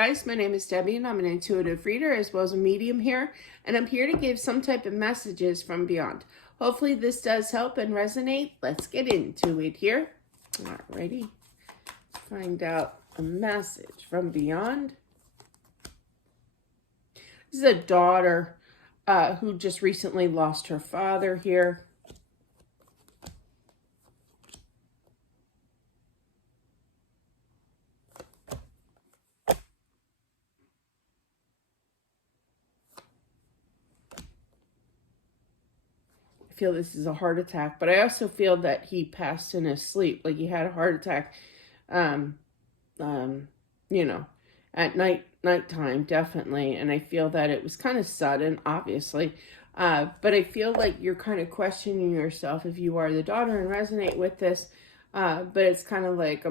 Guys, my name is Debbie and I'm an intuitive reader as well as a medium here, and I'm here to give some type of messages from beyond. Hopefully this does help and resonate. Let's get into it here. Alrighty, let's find out a message from beyond. This is a daughter who just recently lost her father here. Feel this is a heart attack, but I also feel that he passed in his sleep, like he had a heart attack, you know, at nighttime, definitely. And I feel that it was kind of sudden, obviously, but I feel like you're kind of questioning yourself if you are the daughter and resonate with this, but it's kind of like,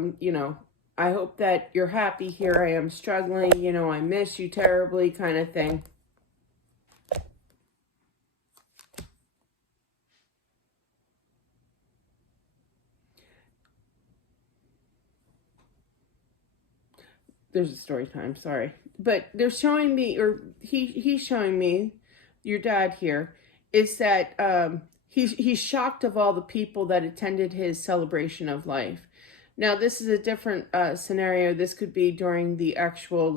I hope that you're happy. Here I am struggling, I miss you terribly, kind of thing. There's a story time, sorry. But they're showing me, or he's showing me, your dad here, is that he's shocked of all the people that attended his celebration of life. Now, this is a different scenario. This could be during the actual,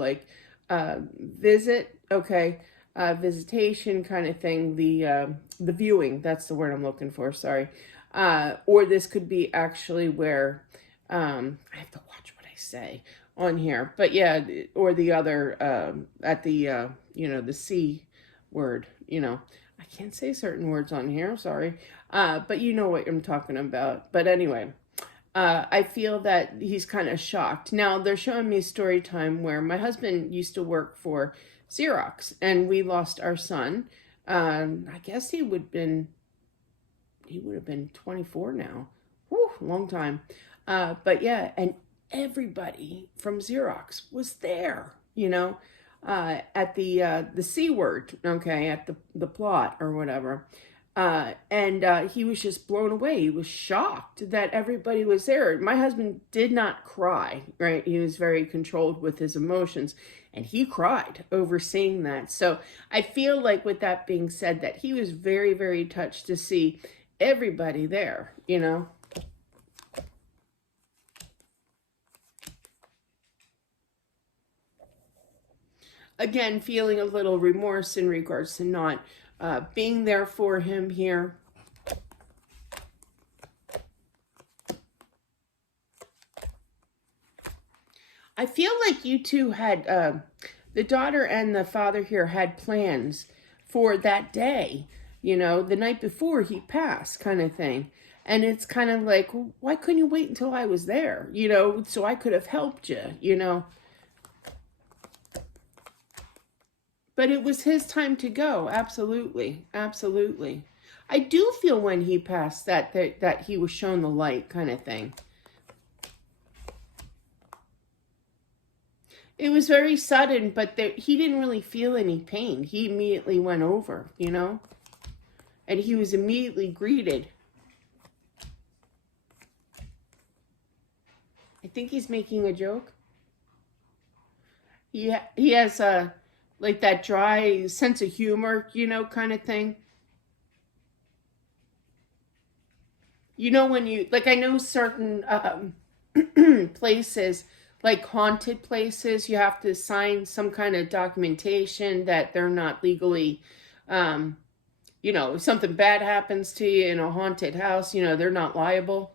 visit, okay, visitation kind of thing, the viewing, that's the word I'm looking for, sorry. Or this could be actually where, I have to watch what I say on here, but yeah, or the other at the the C word, I can't say certain words on here, sorry, but you know what I'm talking about. But anyway, I feel that he's kind of shocked. Now they're showing me a story time where my husband used to work for Xerox and we lost our son. I guess he would have been 24 now. Whew, long time. But yeah, and everybody from Xerox was there, at the C word, okay, at the plot or whatever. And he was just blown away. He was shocked that everybody was there. My husband did not cry, right? He was very controlled with his emotions, and he cried over seeing that. So I feel like, with that being said, that he was very, very touched to see everybody there, Again, feeling a little remorse in regards to not being there for him here. I feel like you two had, the daughter and the father here had plans for that day, the night before he passed, kind of thing. And it's kind of like, well, why couldn't you wait until I was there, so I could have helped you. But it was his time to go. Absolutely. Absolutely. I do feel when he passed that he was shown the light, kind of thing. It was very sudden, but he didn't really feel any pain. He immediately went over, and he was immediately greeted. I think he's making a joke. He has like that dry sense of humor, kind of thing. When you, like, I know certain places, like haunted places, you have to sign some kind of documentation that they're not legally, if something bad happens to you in a haunted house, they're not liable,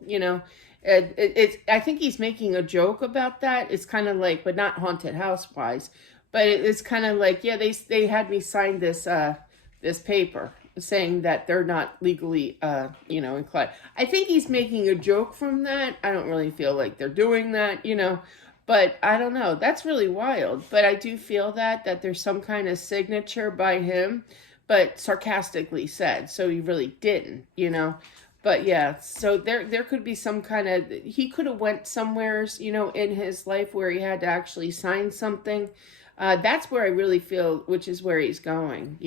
I think he's making a joke about that. It's kind of like, but not haunted house wise, but it's kind of like, yeah, they had me sign this paper saying that they're not legally, inclined. I think he's making a joke from that. I don't really feel like they're doing that, but I don't know. That's really wild. But I do feel that there's some kind of signature by him, but sarcastically said. So he really didn't. But yeah, so there could be some kind of, he could have went somewheres, in his life where he had to actually sign something. That's where I really feel, which is where he's going,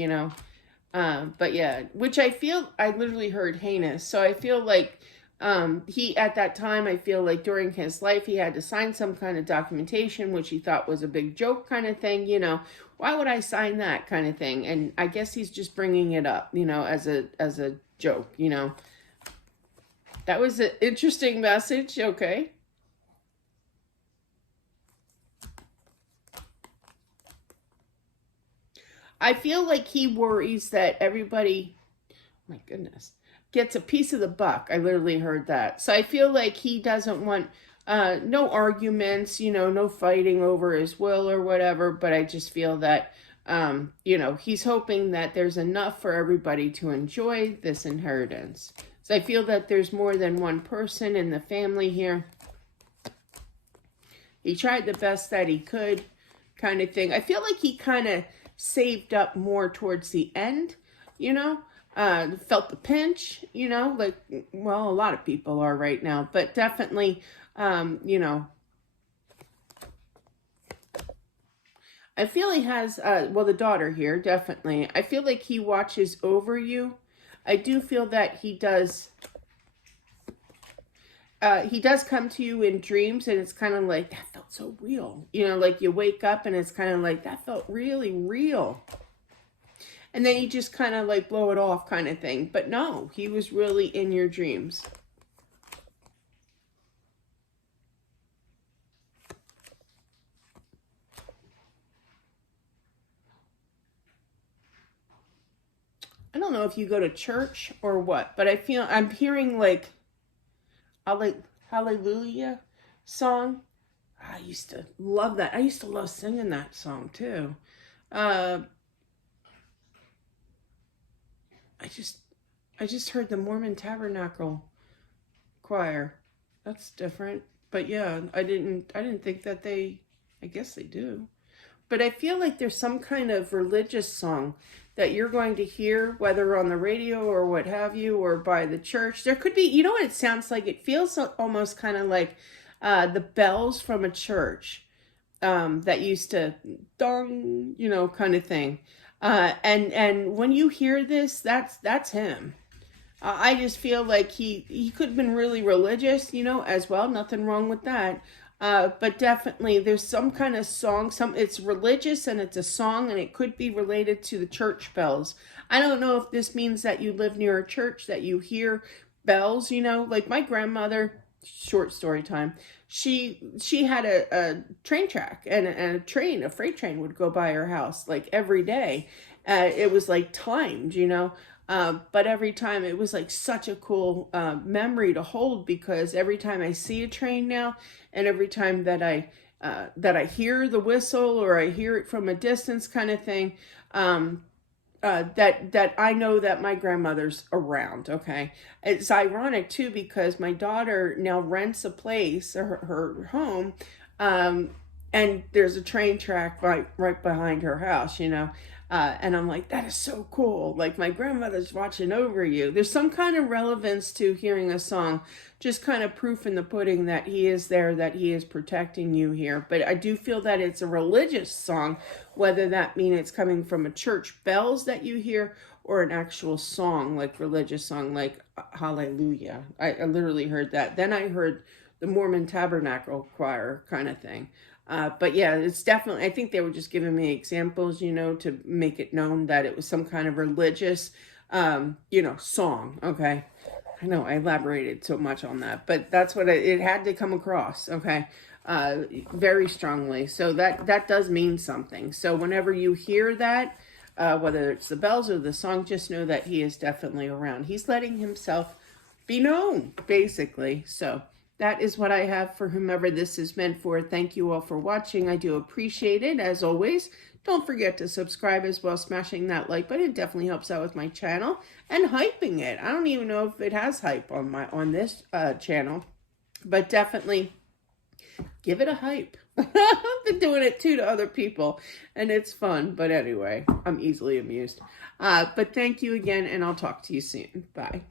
But yeah, which I feel, I literally heard heinous. So I feel like He, at that time, I feel like during his life, he had to sign some kind of documentation, which he thought was a big joke kind of thing, why would I sign that kind of thing? And I guess he's just bringing it up, as a joke, That was an interesting message, okay. I feel like he worries that everybody, my goodness, gets a piece of the buck. I literally heard that. So I feel like he doesn't want no arguments, no fighting over his will or whatever. But I just feel that, he's hoping that there's enough for everybody to enjoy this inheritance. So I feel that there's more than one person in the family here. He tried the best that he could, kind of thing. I feel like he kind of saved up more towards the end, felt the pinch, like, well, a lot of people are right now, but definitely, I feel he has, the daughter here, definitely. I feel like he watches over you. I do feel that he does come to you in dreams, and it's kind of like, that felt so real. Like you wake up and it's kind of like, that felt really real. And then you just kind of like blow it off kind of thing. But no, he was really in your dreams. I don't know if you go to church or what, but I'm hearing like Hallelujah song. I used to love that. I used to love singing that song too. I just heard the Mormon Tabernacle Choir. That's different. But yeah, I didn't think that I guess they do. But I feel like there's some kind of religious song that you're going to hear, whether on the radio or what have you, or by the church. There could be, you know what it sounds like? It feels almost kind of like the bells from a church that used to dong, kind of thing. And when you hear this, that's him. I just feel like he could have been really religious, as well. Nothing wrong with that. But definitely there's some kind of song, it's religious and it's a song, and it could be related to the church bells. I don't know if this means that you live near a church, that you hear bells, like my grandmother, short story time, she had a train track, and a freight train would go by her house like every day. It was like timed, but every time it was like such a cool memory to hold, because every time I see a train now, and every time that I hear the whistle, or I hear it from a distance kind of thing, that I know that my grandmother's around. Okay. It's ironic too, because my daughter now rents a place, her home, and there's a train track right behind her house, and I'm like, that is so cool. Like, my grandmother's watching over you. There's some kind of relevance to hearing a song, just kind of proof in the pudding that he is there, that he is protecting you here. But I do feel that it's a religious song, whether that mean it's coming from a church bells that you hear, or an actual song, like religious song, like Hallelujah. I literally heard that. Then I heard the Mormon Tabernacle Choir kind of thing. But yeah, it's definitely, I think they were just giving me examples, to make it known that it was some kind of religious, song. Okay. I know I elaborated so much on that, but that's what it had to come across. Okay. Very strongly. So that does mean something. So whenever you hear that, whether it's the bells or the song, just know that he is definitely around. He's letting himself be known, basically. So that is what I have for whomever this is meant for. Thank you all for watching. I do appreciate it, as always. Don't forget to subscribe as well, smashing that like button. It definitely helps out with my channel, and hyping it. I don't even know if it has hype on this channel, but definitely give it a hype. I've been doing it too to other people, and it's fun. But anyway, I'm easily amused. But thank you again, and I'll talk to you soon. Bye.